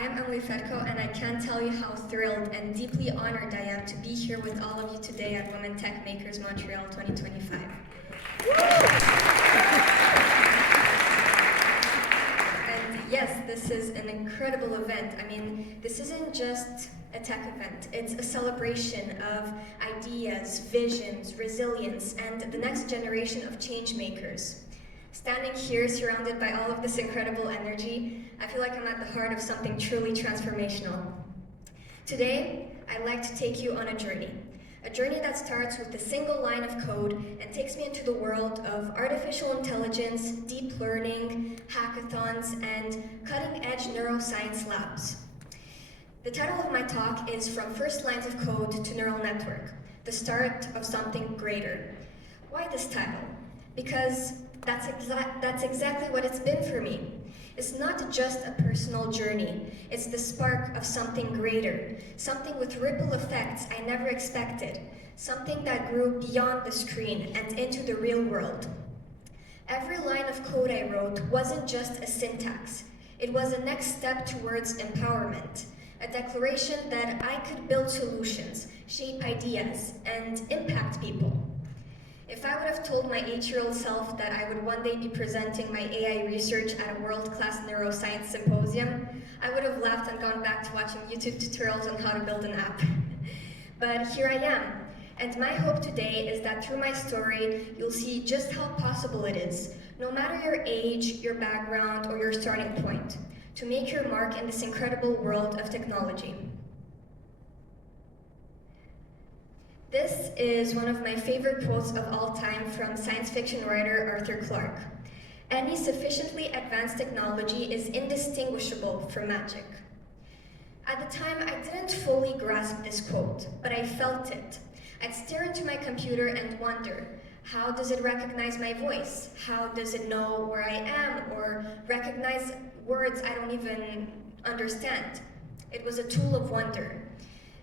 I am Fetco, and I can't tell you how thrilled and deeply honored I am to be here with all of you today at Women Techmakers Montreal 2025. And yes, this is an incredible event. I mean, this isn't just a tech event. It's a celebration of ideas, visions, resilience, and the next generation of change makers. Standing here surrounded by all of this incredible energy, I feel like I'm at the heart of something truly transformational. Today, I'd like to take you on a journey that starts with a single line of code and takes me into the world of artificial intelligence, deep learning, hackathons, and cutting-edge neuroscience labs. The title of my talk is From First Lines of Code to Neural Network, the start of something greater. Why this title? Because that's exactly what it's been for me. It's not just a personal journey, it's the spark of something greater, something with ripple effects I never expected, something that grew beyond the screen and into the real world. Every line of code I wrote wasn't just a syntax, it was a next step towards empowerment, a declaration that I could build solutions, shape ideas, and impact people. If I would have told my 8-year-old self that I would one day be presenting my AI research at a world-class neuroscience symposium, I would have laughed and gone back to watching YouTube tutorials on how to build an app. But here I am, and my hope today is that through my story, you'll see just how possible it is, no matter your age, your background, or your starting point, to make your mark in this incredible world of technology. This is one of my favorite quotes of all time from science fiction writer Arthur Clarke. Any sufficiently advanced technology is indistinguishable from magic. At the time, I didn't fully grasp this quote, but I felt it. I'd stare into my computer and wonder, how does it recognize my voice? How does it know where I am or recognize words I don't even understand? It was a tool of wonder.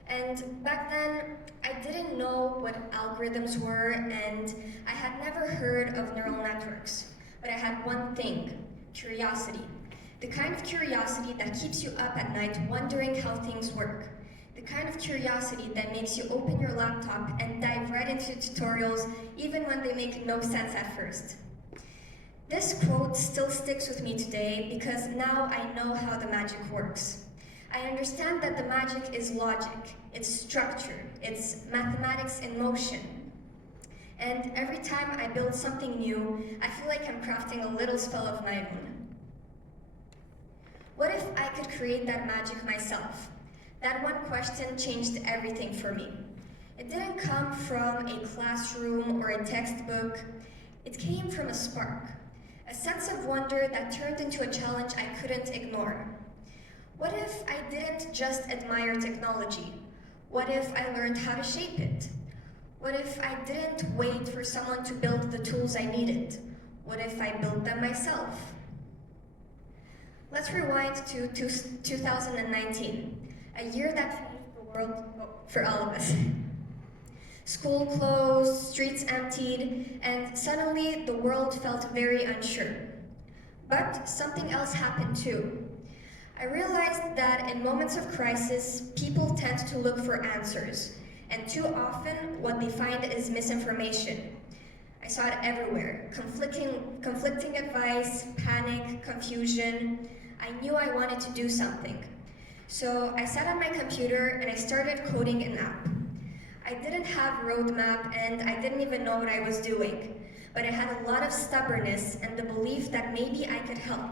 And back then, I didn't know what algorithms were, and I had never heard of neural networks. But I had one thing: curiosity. The kind of curiosity that keeps you up at night wondering how things work. The kind of curiosity that makes you open your laptop and dive right into tutorials, even when they make no sense at first. This quote still sticks with me today because now I know how the magic works. I understand that the magic is logic, it's structure, it's mathematics in motion. And every time I build something new, I feel like I'm crafting a little spell of my own. What if I could create that magic myself? That one question changed everything for me. It didn't come from a classroom or a textbook. It came from a spark, a sense of wonder that turned into a challenge I couldn't ignore. What if I didn't just admire technology? What if I learned how to shape it? What if I didn't wait for someone to build the tools I needed? What if I built them myself? Let's rewind to 2019, a year that changed the world for all of us. School closed, streets emptied, and suddenly the world felt very unsure. But something else happened too. I realized that in moments of crisis, people tend to look for answers, and too often what they find is misinformation. I saw it everywhere: conflicting advice, panic, confusion. I knew I wanted to do something. So I sat on my computer and I started coding an app. I didn't have a roadmap and I didn't even know what I was doing, but I had a lot of stubbornness and the belief that maybe I could help.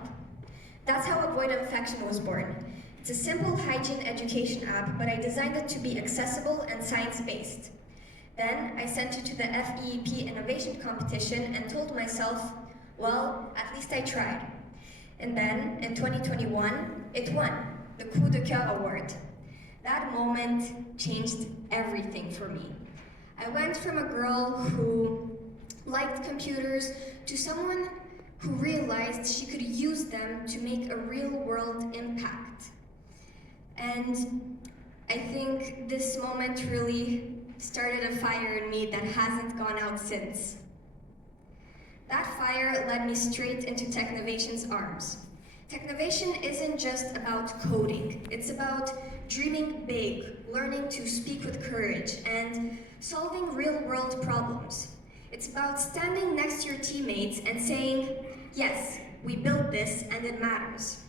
That's how Avoid Infection was born. It's a simple hygiene education app, but I designed it to be accessible and science-based. Then I sent it to the FEEP Innovation Competition and told myself, well, at least I tried. And then, in 2021, it won the Coup de Cœur Award. That moment changed everything for me. I went from a girl who liked computers to someone who realized she could use them to make a real-world impact. And I think this moment really started a fire in me that hasn't gone out since. That fire led me straight into Technovation's arms. Technovation isn't just about coding, it's about dreaming big, learning to speak with courage, and solving real-world problems. It's about standing next to your teammates and saying, yes, we built this and it matters.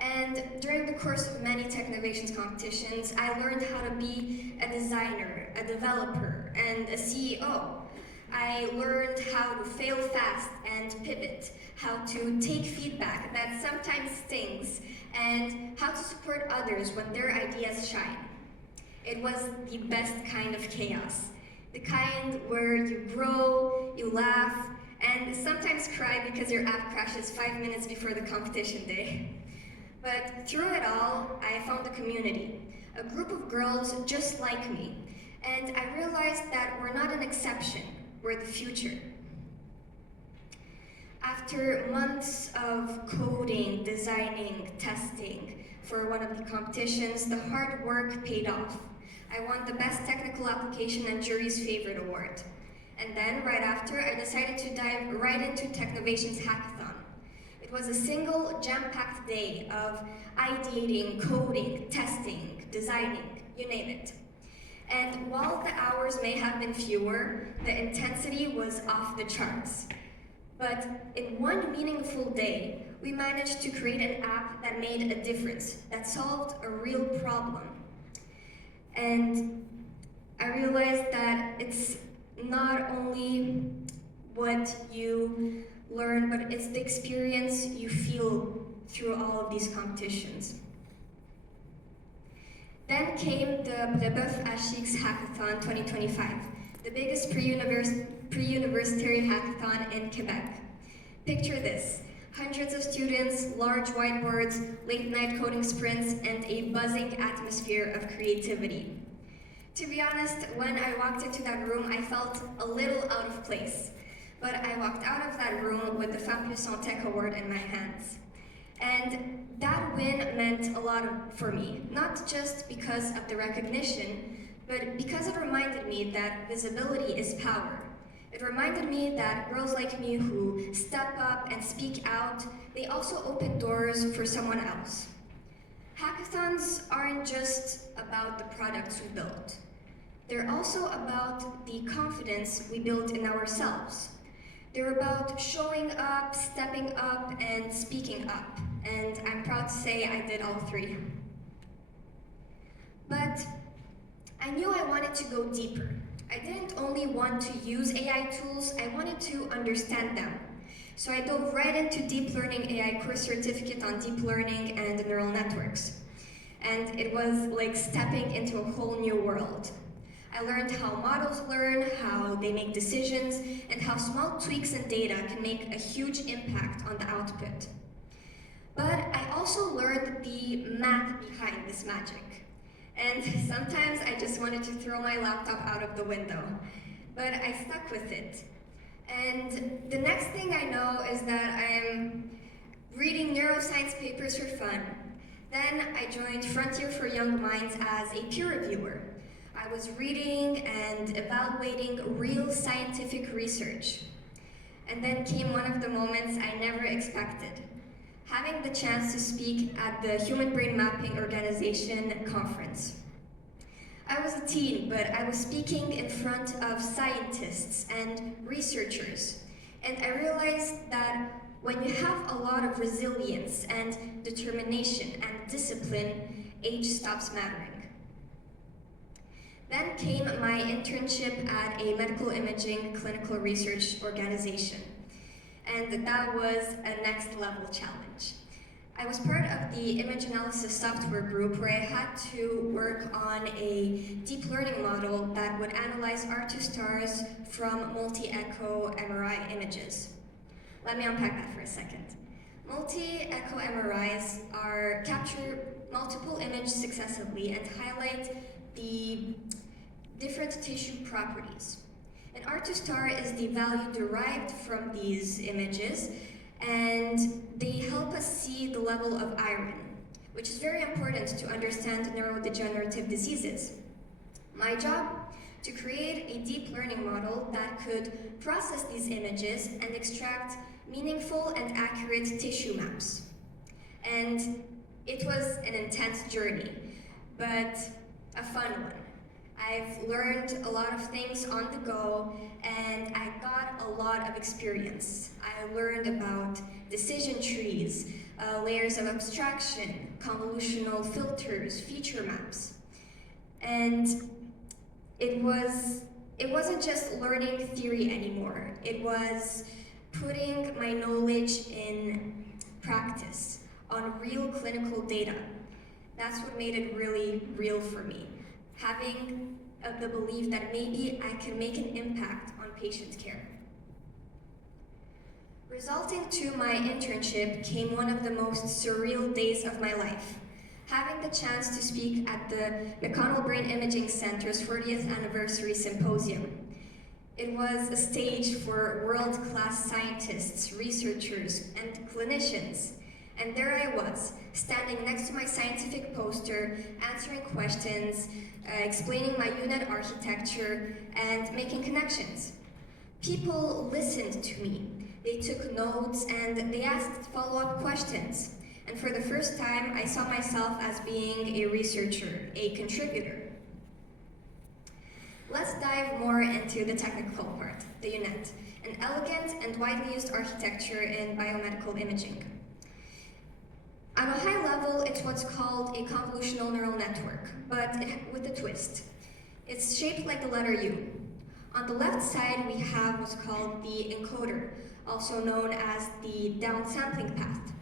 And during the course of many Technovations competitions, I learned how to be a designer, a developer, and a CEO. I learned how to fail fast and pivot, how to take feedback that sometimes stings, and how to support others when their ideas shine. It was the best kind of chaos. The kind where you grow, you laugh, and sometimes cry because your app crashes 5 minutes before the competition day. But through it all, I found a community, a group of girls just like me, and I realized that we're not an exception, we're the future. After months of coding, designing, testing for one of the competitions, the hard work paid off. I won the Best Technical Application and Jury's Favorite Award. And then, right after, I decided to dive right into Technovation's hackathon. It was a single, jam-packed day of ideating, coding, testing, designing, you name it. And while the hours may have been fewer, the intensity was off the charts. But in one meaningful day, we managed to create an app that made a difference, that solved a real problem. And I realized that it's not only what you learn, but it's the experience you feel through all of these competitions. Then came the Brebeuf Ashix Hackathon 2025, the biggest pre-universitary hackathon in Quebec. Picture this: hundreds of students, large whiteboards, late-night coding sprints, and a buzzing atmosphere of creativity. To be honest, when I walked into that room, I felt a little out of place. But I walked out of that room with the Femme Plus en Tech award in my hands. And that win meant a lot for me, not just because of the recognition, but because it reminded me that visibility is power. It reminded me that girls like me who step up and speak out, they also open doors for someone else. Hackathons aren't just about the products we build. They're also about the confidence we build in ourselves. They're about showing up, stepping up, and speaking up. And I'm proud to say I did all three. But I knew I wanted to go deeper. I didn't only want to use AI tools, I wanted to understand them. So I dove right into Deep Learning AI course certificate on deep learning and neural networks. And it was like stepping into a whole new world. I learned how models learn, how they make decisions, and how small tweaks in data can make a huge impact on the output. But I also learned the math behind this magic. And sometimes I just wanted to throw my laptop out of the window. But I stuck with it. And the next thing I know is that I'm reading neuroscience papers for fun. Then I joined Frontier for Young Minds as a peer reviewer. I was reading and evaluating real scientific research. And then came one of the moments I never expected: having the chance to speak at the Human Brain Mapping Organization conference. I was a teen, but I was speaking in front of scientists and researchers. And I realized that when you have a lot of resilience and determination and discipline, age stops mattering. Then came my internship at a medical imaging clinical research organization. And that was a next level challenge. I was part of the image analysis software group where I had to work on a deep learning model that would analyze R2 stars from multi-echo MRI images. Let me unpack that for a second. Multi-echo MRIs capture multiple images successively and highlight the different tissue properties. An R2 star is the value derived from these images, and they help us see the level of iron, which is very important to understand neurodegenerative diseases. My job? To create a deep learning model that could process these images and extract meaningful and accurate tissue maps. And it was an intense journey, but a fun one. I've learned a lot of things on the go, and I got a lot of experience. I learned about decision trees, layers of abstraction, convolutional filters, feature maps. And it wasn't just learning theory anymore. It was putting my knowledge in practice on real clinical data. That's what made it really real for me. Having the belief that maybe I can make an impact on patient care. Resulting to my internship came one of the most surreal days of my life. Having the chance to speak at the McConnell Brain Imaging Center's 40th anniversary symposium. It was a stage for world-class scientists, researchers, and clinicians. And there I was, standing next to my scientific poster, answering questions, explaining my unit architecture, and making connections. People listened to me. They took notes and they asked follow-up questions. And for the first time, I saw myself as being a researcher, a contributor. Let's dive more into the technical part, the UNET, an elegant and widely used architecture in biomedical imaging. On a high level, it's what's called a convolutional neural network, but with a twist. It's shaped like the letter U. On the left side, we have what's called the encoder, also known as the downsampling path.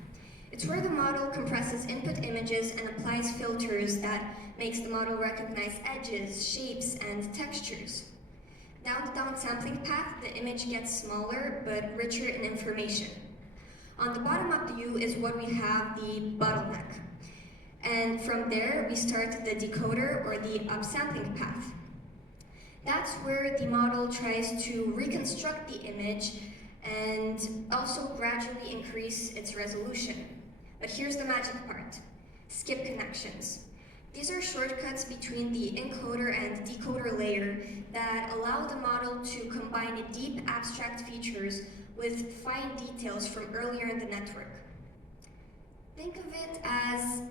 It's where the model compresses input images and applies filters that makes the model recognize edges, shapes, and textures. Down the downsampling path, the image gets smaller but richer in information. On the bottom of the U is what we have the bottleneck. And from there, we start the decoder or the upsampling path. That's where the model tries to reconstruct the image and also gradually increase its resolution. But here's the magic part: skip connections. These are shortcuts between the encoder and decoder layer that allow the model to combine deep abstract features with fine details from earlier in the network. Think of it as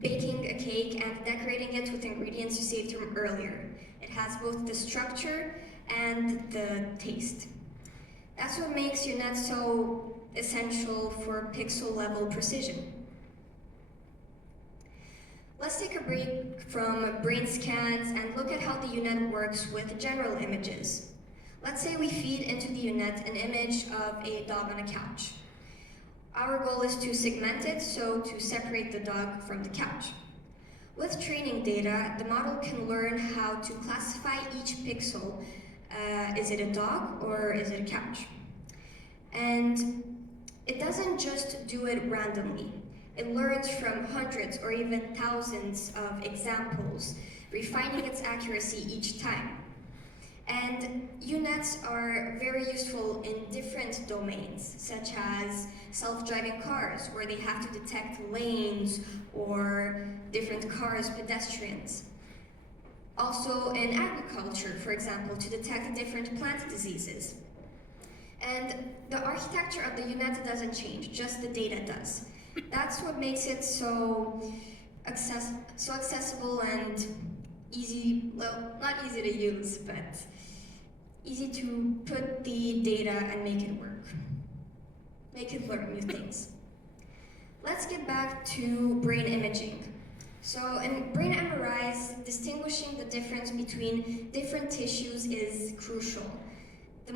baking a cake and decorating it with ingredients you saved from earlier. It has both the structure and the taste. That's what makes UNET so essential for pixel-level precision. Let's take a break from brain scans and look at how the UNET works with general images. Let's say we feed into the UNET an image of a dog on a couch. Our goal is to segment it, so to separate the dog from the couch. With training data, the model can learn how to classify each pixel. Is it a dog or is it a couch? And it doesn't just do it randomly. It learns from hundreds or even thousands of examples, refining its accuracy each time. And UNETs are very useful in different domains, such as self-driving cars, where they have to detect lanes or different cars, pedestrians. Also in agriculture, for example, to detect different plant diseases. And the architecture of the UNET doesn't change, just the data does. That's what makes it so accessible and easy, well, not easy to use, but easy to put the data and make it work. Make it learn new things. Let's get back to brain imaging. So in brain MRIs, distinguishing the difference between different tissues is crucial. The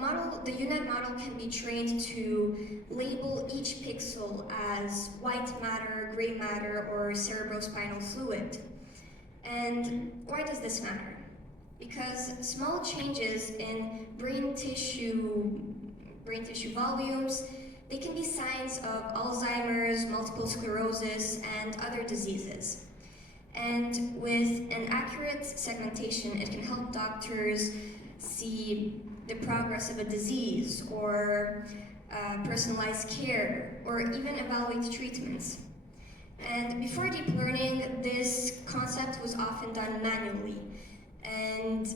UNET model can be trained to label each pixel as white matter, gray matter, or cerebrospinal fluid. And why does this matter? Because small changes in brain tissue volumes, they can be signs of Alzheimer's, multiple sclerosis, and other diseases. And with an accurate segmentation, it can help doctors see the progress of a disease, or personalized care, or even evaluate treatments. And before deep learning, this concept was often done manually, and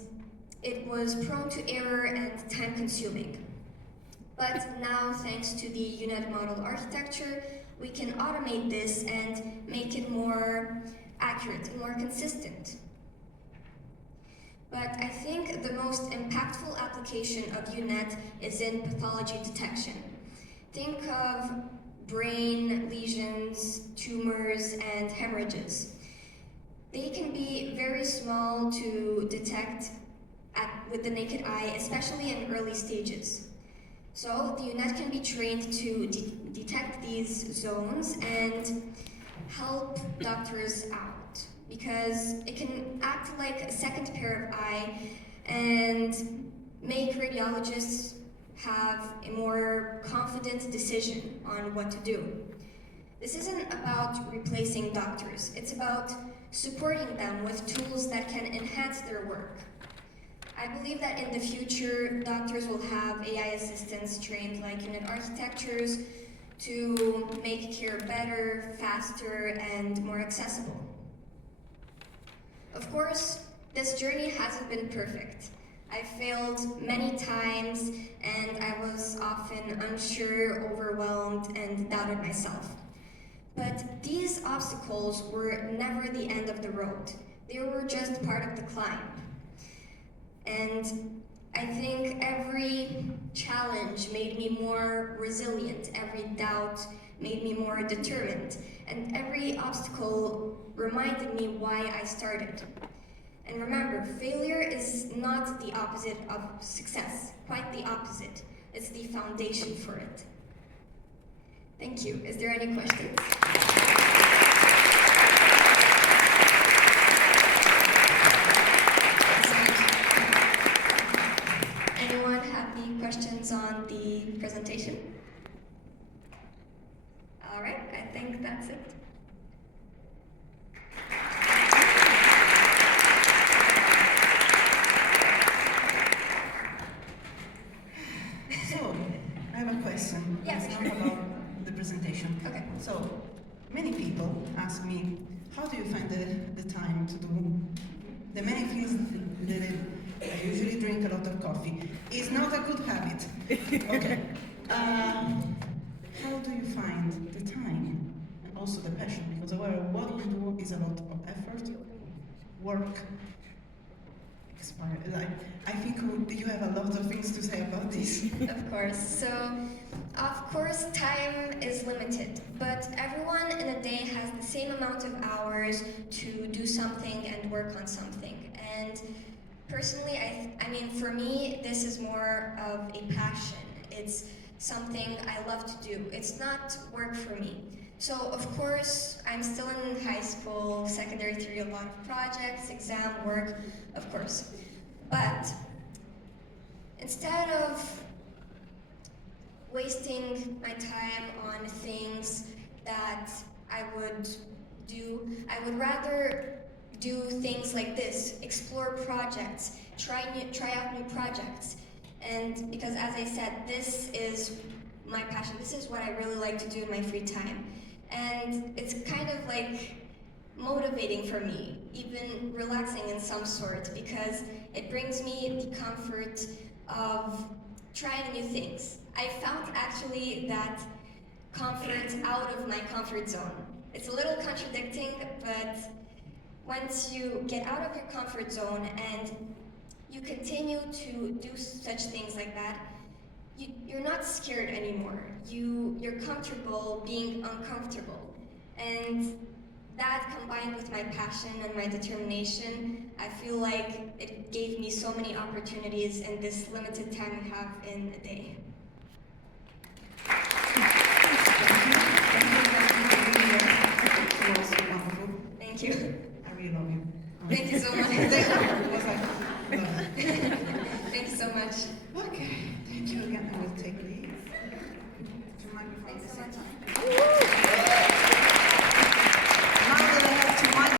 it was prone to error and time-consuming. But now, thanks to the UNET model architecture, we can automate this and make it more accurate and more consistent. But I think the most impactful application of UNet is in pathology detection. Think of brain lesions, tumors, and hemorrhages. They can be very small to detect with the naked eye, especially in early stages. So the UNet can be trained to detect these zones and help doctors out, because it can act like a second pair of eye and make radiologists have a more confident decision on what to do. This isn't about replacing doctors, it's about supporting them with tools that can enhance their work. I believe that in the future, doctors will have AI assistants trained like unit architectures to make care better, faster, and more accessible. Of course, this journey hasn't been perfect. I failed many times, and I was often unsure, overwhelmed, and doubted myself. But these obstacles were never the end of the road. They were just part of the climb. And I think every challenge made me more resilient, every doubt made me more determined, and every obstacle reminded me why I started. And remember, failure is not the opposite of success, quite the opposite. It's the foundation for it. Thank you. Is there any questions? Anyone have any questions on the presentation? All right, I think that's it. So, I have a question. Yes. It's not about the presentation. Okay. So, many people ask me, how do you find the time to do the many things that I usually drink a lot of coffee. It's not a good habit. Okay. How do you find the time and also the passion? Because what you do is a lot of effort, work, I think you have a lot of things to say about this. Of course. So, of course, time is limited, but everyone in a day has the same amount of hours to do something and work on something. And personally, I mean, for me, this is more of a passion. It's something I love to do. It's not work for me. So, of course, I'm still in high school, secondary 3, a lot of projects, exam work, of course. But instead of wasting my time on things that I would do, I would rather do things like this, explore projects, try out new projects. And because, as I said, this is my passion. This is what I really like to do in my free time. And it's kind of like motivating for me, even relaxing in some sort, because it brings me the comfort of trying new things. I found actually that comfort out of my comfort zone. It's a little contradicting, but once you get out of your comfort zone and you continue to do such things like that, you're not scared anymore. You're comfortable being uncomfortable. And that, combined with my passion and my determination, I feel like it gave me so many opportunities in this limited time we have in a day. Thank you. I really love you. Thank you so much. Thank you so much. Okay, thank you again. I will take these. Thanks so much.